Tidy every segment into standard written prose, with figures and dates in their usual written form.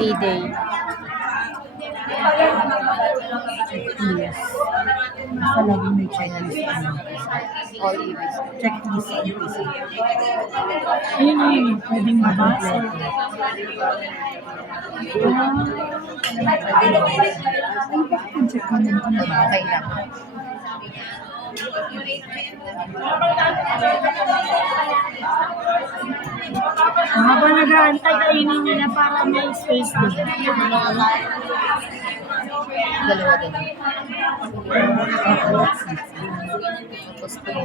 E-Day. Yes. Basta laging may checklist. All E-Days. Checklist ang isa. Ayun na yun. Pwedeng mabasa. Ay, bakit yung check mo nito na ba? Okay lang. Habang nag-aantay, kainin nyo na para may space din. Dalawa din.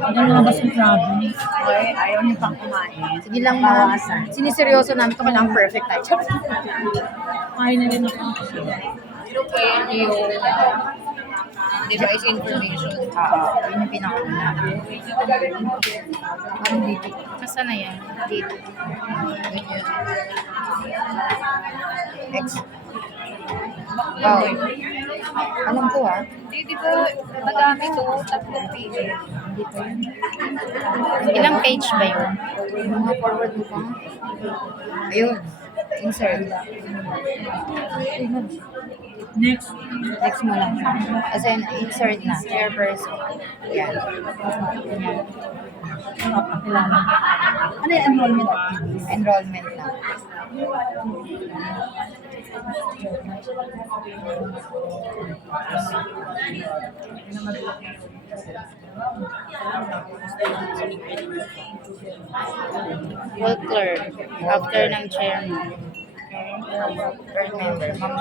Ano nga ba si Krabi? Okay, ayaw niyo pang kumain. Sige lang, ma'am. Siniseryoso namin ito. Kailangan perfect tayo. Kain na rin ako. Yung device information. Yun yung pinakauna. Parang dito. Saan na yan? Dito. Ganyan. Next. Wow. Alam ko Di ba madami to? 3 page. Hindi pa yun. Ilang page ba yun? Mga forward mo pa. Ayun. Insert. Next. Text mo lang. As in, insert na. Chairperson. Yan. Yan. Papakilala. Ano yung enrollment? Enrollment na. Full clerk. After ng chairman. Third member. Ma'am.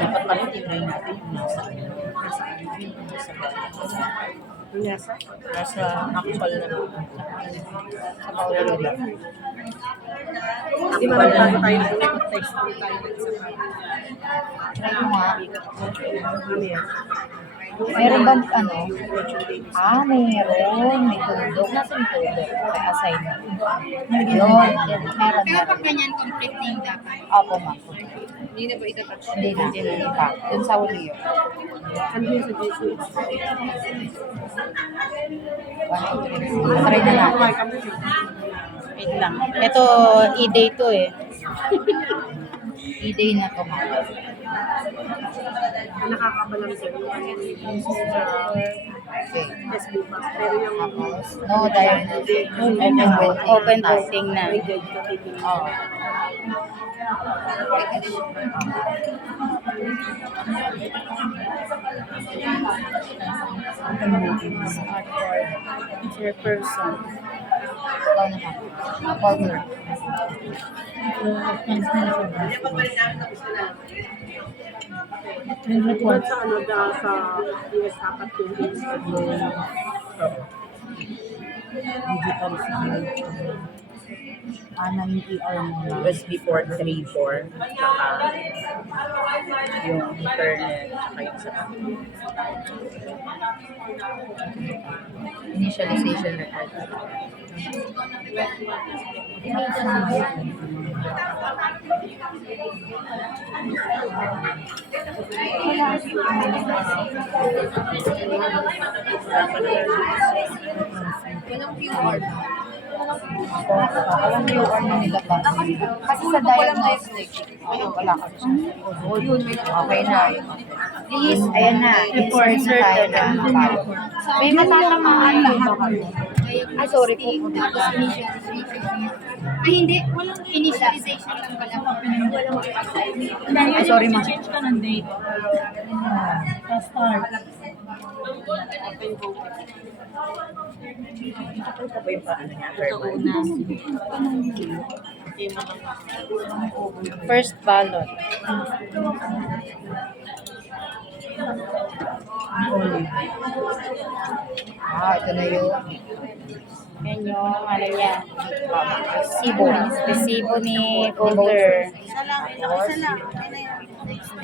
Dapat pala tingnan natin yung nasa actual na. Sa paulo lang. Hindi marami tayo text tayo. Try mo nga. Ano yan? Meron bang meron. May tuldok. Nasa yung tuldok? May assignment. Yun. Meron. Pero pag ganyan, complete name dapat. Opo, ma'am. Hindi na ba itatouch? Hindi pa. Dun sa uli yun. Ano yung suggestion? 1, 2, 3. Try na natin. Wait lang. Ito, E-Day to eh. E-Day na to, ma'am. Nakakabalang sir. Okay. SB pa. Pero yung Tapos, no diagnosis. Open voting na. may guide ka taking. Oo. Smart board. Chairperson. Ikaw naman. Folder. And report. Sa ano sa US dapat yung Digital signature. Ng ER mo na. USB port 3.4 saka yung internet saka yung sa Initialization record. Walang QR. Walang QR na nilabas. Kasi sa diagnostic, wala ka siya. Okay na. Please, ayan na. Insert na tayo na. May matatamaan lahat. Ay, sorry po. Ay, hindi. Walang initialization lang pala. Walang assignment. Ay, sorry, ma'am. Change ka ng date. Start. ito pa ba yung paano niya? First ballot. Ito na yun. Yan yung, ano niya, resibo ni voter. Isa lang. Next.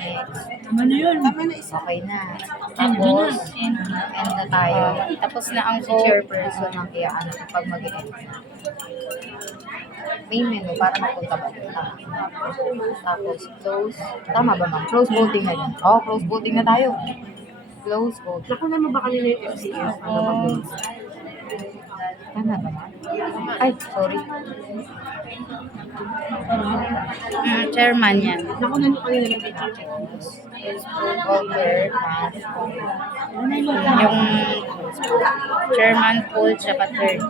Tama na yun. Okay na. End Tapos, na. end na tayo. Tapos na ang chairperson ng kaya ano, pag mag-end na. May menu para mapunta ba? Tapos, close. Tama ba, ma'am? Close voting na yun. Close voting na tayo. Close voting. Nakunan mo ba kanina yung FCS? Ano ba yun? Tama ba na? Ay, sorry. Chairman yan. Naku, nandun kanila ng video. Walter, yung chairman, Paul, tsaka third.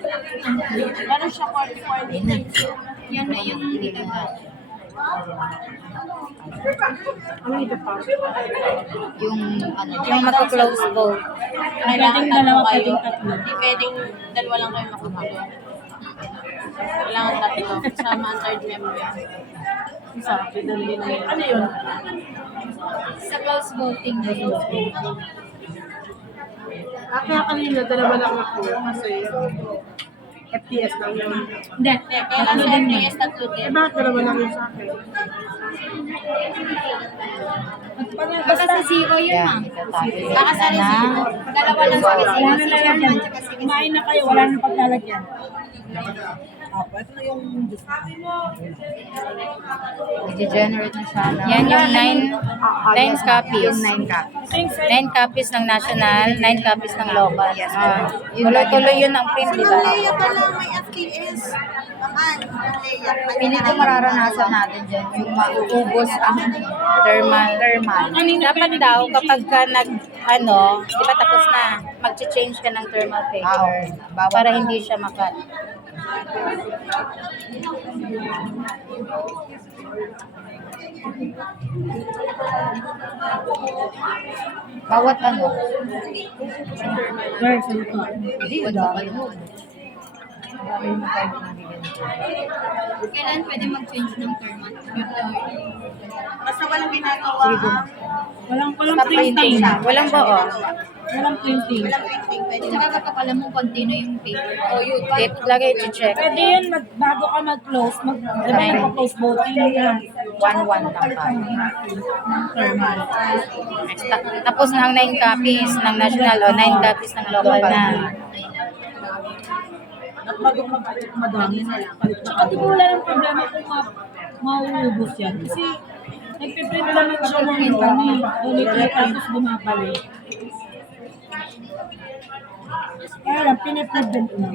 Meron siya 40-40. Yan na yung dito na. Ano ito pa? Yung, ano, yung magka-close vote. Pwedeng dalawa, pwedeng tatlo. Hindi pwedeng dalawa lang kayo makapulong. Kailangan tatlo. Sama ang third member. Isa, pwedeng din. Ano yun? Sa close voting na yun. Kaya kanina, dalawa lang ako. Kasi, FTS lang yun. Hindi. Kailangan sa FTS tatlo Eh, din. bakit dalawa lang yun sa akin? Baka sa zero yun, Yan, ma'am. itatapos Baka sa na. zero. Dalawa lang sa zero. Wala na Si lalagyan. chairman tsaka si Kumain na kayo, wala nang paglalagyan. Opo, ito na yung Nag-generate na siya. Yan yung 9 copies. Yung 9 copies. 9 copies ng national, 9 copies ng local. Tuloy-tuloy yun ang print, di ba? Leia pala may FTS. Aman, Leia. Pili ko mararanasan natin dyan, yung mauubos ang thermal. Dapat daw, kapag ka di ba tapos na, mag-change ka ng thermal paper para hindi siya makat. Bawat ano? Where, sa ito? Hindi, wala pa yun. Kailan pwede mag-change ng term? Basta walang ginagawa. Walang Stop printing. printing. Walang bao. Walang printing. Walang printing. Pwede. Tsaka kapag alam mo continue yung paper. O yun. Lagay i-check. Pwede yun, bago ka mag-close, mag-close voting yan. 1-1 lang tayo. Tapos na ang 9 copies ng national o 9 copies ng local na. At bago mag-palit, madami na lang. Tsaka di ba wala ng problema kung mauubos yan. Kasi nagpiprint naman siya ng ulit-ulit tapos bumabalik. Kaya lang, piniprevent na.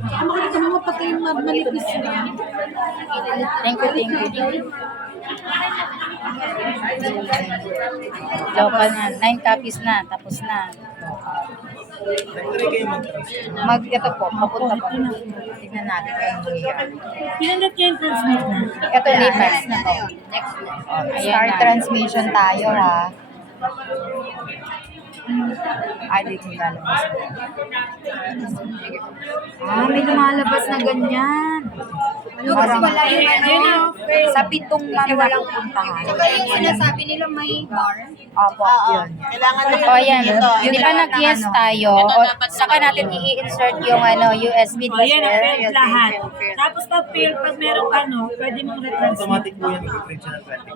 Tsaka makikita ka naman pati yung manipis na. Thank you. Local na. 9 copies na. Tapos na. Ito po. Papunta po. Tignan natin kung ano mangyayari. Pinindot niya yung transmit na. Ito lipas na po. Start transmission tayo ha. Ay, dito lalabas. May lumalabas na ganyan. Parang wala yung ano. sa pitong walang puntahan. Tsaka yung sinasabi nila may bar. Opo, yun. Kailangan O yan, di ba nag-yes tayo? O, saka natin i-insert yung USB Ayan, share. failed lahat. Tapos pag meron pwede mong retransmit. Automatic po yan mag-print siya ng 21.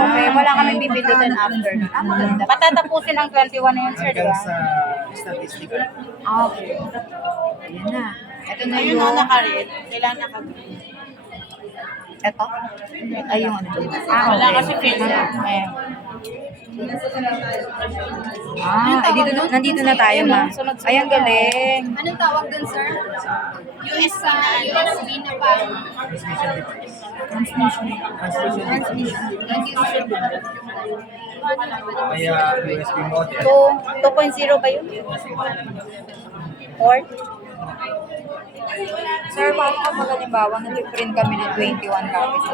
Okay. Wala kami pipindutin after. Maganda. Patatapusin ang 21 na yun, sir, di Hanggang ba? sa statistical. Okay. Ayan na. Ito na Ayun yung... na naka-red. Kailangan naka-green. Ito? Ay, yung ano. Wala Okay. kasi failed. Ayan. Nandito na tayo, ma'am. Ay, ang galing. Anong tawag dun, sir? USB na pang Transmission device. Kaya USB model. 2.0 ba yun? Or? Sir, paano kapag halimbawa nag-print kami ng 21 copies?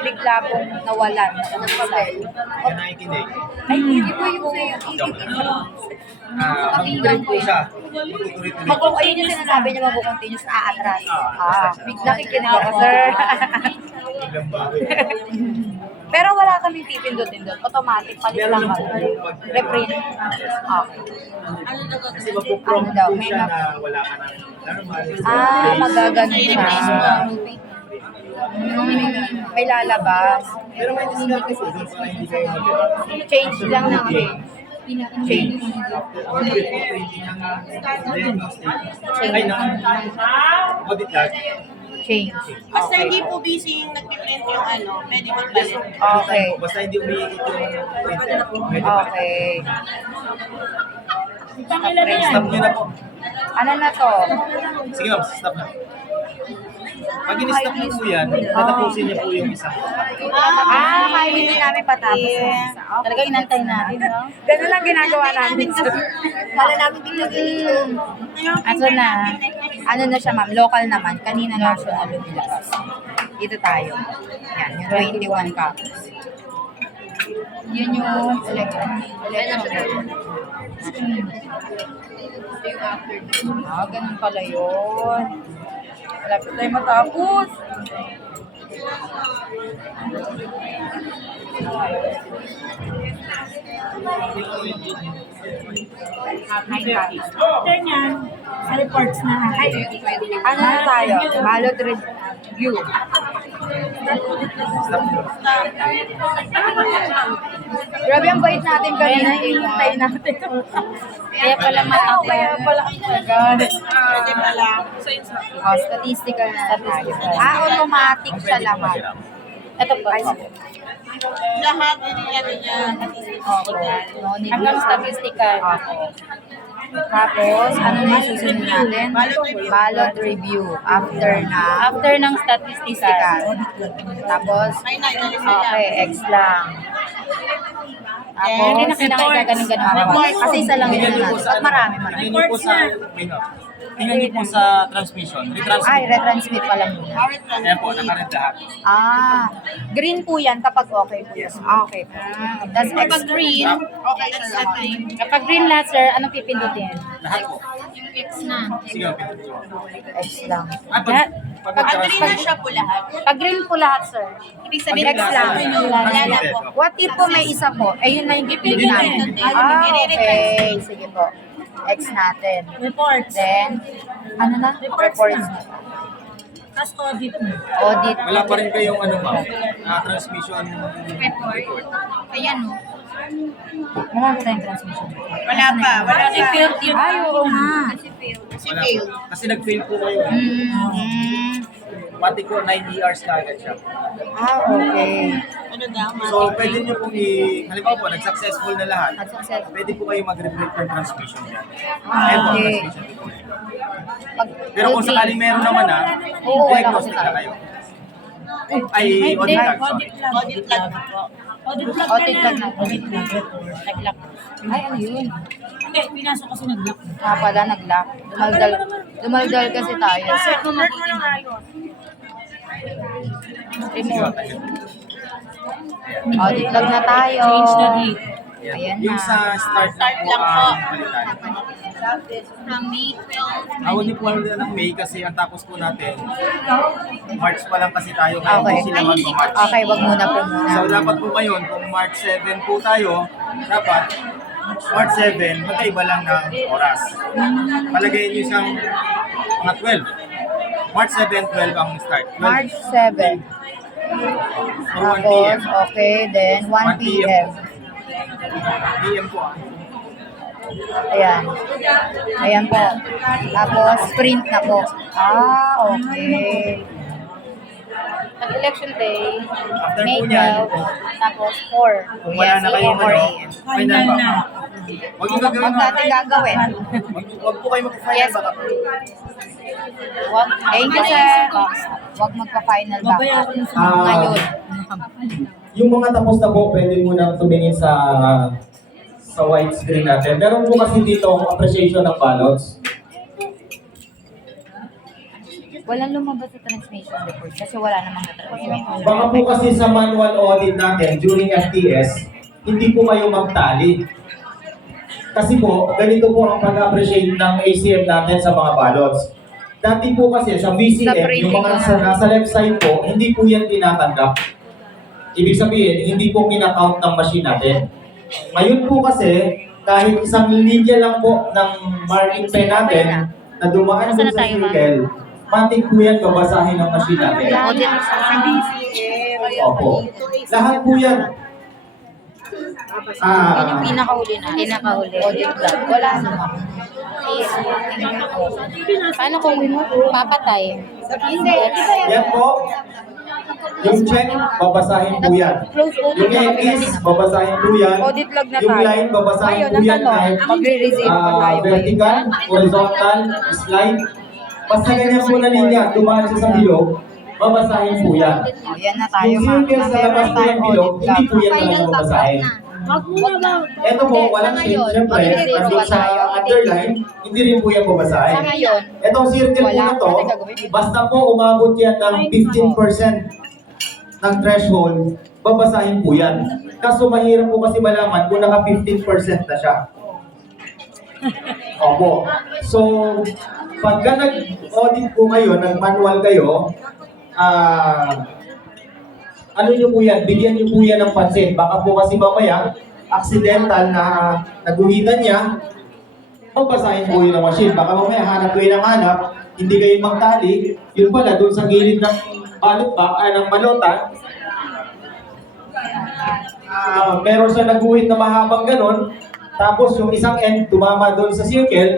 Bigla pong nawalan ng papel. Yan ang ikinig. Ay, hindi po yung sa'yo. Mag-print po siya. Mag-tutuloy-tuloy. Ayun yung sinasabi niya mag-continuous aatras. Nakikinig ako, sir. Biglang bago. Pero wala kaming pipindutin doon. Automatic, palit Meron lang lang kami. po pag Reprint. Okay. kasi magpo-prompt Ano daw, po may siya na wala ka ng normal. Magaganon siya. May lalabas. Pero may discount po doon para hindi kayo mag- Change lang ng change. Printing ng diagnostic. Ay, ng audit log. Change. Basta Okay. hindi po busy yung nagpiprint yung ano, pwede magpalit. Okay. Basta hindi umiikot yung printer. Pwede pa. Okay. Pangilan na yan. Stop nyo na po. Ano na to? Sige ma'am, stop na. Pag in-stop nyo po yan, tatapusin niyo po yung isa. Kaya hindi namin patapos yung isa. Okay. Talaga inantay natin, no? Ganun lang ginagawa namin. Kala namin biglang Aso na, ano na siya ma'am, local naman. Kanina national yung nilabas. Dito tayo. Yan, yung 21 copies. Yun yung election. Ganun pala yun. Malapit tayo matapos. After niyan, sa reports na. Ano na tayo? Ballot review. Grabe ang bait natin kanina. Hinintay natin. Kaya pala matapos. Kaya pala ang tagal. Pwede pala. Statistical na tayo. Automatic siya lahat. Ito po. Lahat yung ano niya. No need Hanggang to- statistical. Tapos, ano na yung susunod natin? Ballot review. After na After ng statistical. statistical. Tapos, Ay, inalis na okay, X lang. Tapos, Hindi na kailangan gaganon-ganon. Reports. Kasi isa lang Tingnan yun niyo po natin. sa Ba't marami? Tingnan niyo po sa Tingnan niyo po sa transmission. Retransmit. Ay, retransmit pala muna. Ayan po, nakared lahat. Green po yan kapag okay po. Yes. Okay po. That's Kapag X. green, okay siya sa time. Kapag green lahat, sir, anong pipindutin? Lahat po. Yung X na. Sige, okay. X lang. Lahat? Pag Pag green na siya po lahat. Pag green po lahat, sir. Ibig sabihin, X lang. Wala na po. What if po may isa po? Eh, yun na yung pipili namin. Okay. Sige po. X natin. Reports. Then, ano na? Reports Reports na. na. Tapos audit mo. Audit. Wala pa rin kayong ano ma'am, transmission Report. Ayan, no? Marami tayong transmission. Wala pa. Wala si failed yung... Ay, oo nga. Kasi failed. Kasi Wala failed. po. Kasi nag-fail po kayo. Pati ko 9 ERs na agad siya. Okay. Ano daw, So, pwede nyo pong halimbawa po, nag-successful na lahat. At success. Pwede po kayo mag-reprint ng transmission dyan. Ah, Ayan po, ang okay. transmission report. Pag Pero kung sakaling meron naman na, Oo, wala diagnostic kasi na kayo. Ay, audit lang, sorry. Audit lang. Audit lang. Audit lang na. Audit lang. nag-lock. Ay, ano yun? Hindi, pinasok kasi nag-lock. Pala, nag-lock. Dumaldal kasi tayo. Remote. Audit lang na tayo. Change the date. Ayan Yung na. sa start Start lang lang po, po. palitan. From May 12. Huwag niyo po alam ng May kasi ang tapos po natin, March pa lang kasi tayo, kaya Okay. hindi sila mag-March. Okay, wag muna po muna. So dapat po ngayon, kung March 7 po tayo, dapat March 7, magkaiba lang ng oras. Palagay niyo siyang mga 12. March 7, 12 ang start. 12 March 7. or 1 p.m. Tapos, okay, then 1 p.m. PM po ah. Ayan. Ayan po. Tapos, sprint na po. Okay. Pag-election day, After May po yan, 12, tapos 4. kung wala na kayong Yes, ano, AM. final Final ba? na. Huwag yung gagawin Huwag natin gagawin. Huwag po kayo mag-final Yes. baka. Thank you, sir. Huwag magpa-final back. Babayaran na sa Ngayon. Yung mga tapos na po, pwede muna tumingin sa white screen natin. Meron po kasi dito appreciation ng ballots. Walang lumabas sa transmission report kasi wala namang transmission. Baka po kasi sa manual audit natin during FTS, hindi po kayo magtali. Kasi po, ganito po ang pag-appreciate ng ACM natin sa mga ballots. Dati po kasi sa Sa VCM, printing yung mga na. nasa left side po, hindi po yan tinatanggap. Ibig sabihin, hindi po kinakount ng machine natin. Ngayon po kasi, kahit isang linya lang po ng marking pen natin na dumaan po Nasaan na sa tayo, ma'am? circle, matik po yan babasahin ng machine natin. Audit Opo. Lahat po yan. Yun yung pinakahuli na. Pinakahuli. Audit log. Wala naman. Paano kung papatay? Hindi. Yan po. Yung check, babasahin po yan. Close audit Yung na kami X, kanina. babasahin po yan. Audit log na Yung tayo. line, babasahin Ngayon, po ang yan. tanong, Kahit magre-receive pa tayo. vertical, horizontal, slide. Basta ganyan po na linya, dumaan siya sa bilog, babasahin po yan. Yan na tayo. Yung circle sa labas po ng bilog, hindi po yan talaga babasahin. Wag muna ba? Ito po, walang shade. Siyempre, Mag-zero nandun pa sa tayo. underline, hindi rin po yan babasahin. Sa ngayon, Etong circle po wala. na to, Ano gagawin? basta po umabot yan ng 15% ng threshold, babasahin po yan. Kaso mahirap po kasi malaman kung naka 15% na siya. Opo. So, pagka nag-audit po kayo, nag-manual kayo, ano nyo po yan, bigyan nyo po yan ng pansin. Baka po kasi mamaya, accidental na naguhitan niya, babasahin po yun ng machine. Baka mamaya hanap kayo ng hanap, hindi kayo magtali, yun pala, doon sa gilid ng ng balota, meron siya naguhit na mahabang ganon, tapos yung isang end tumama doon sa circle,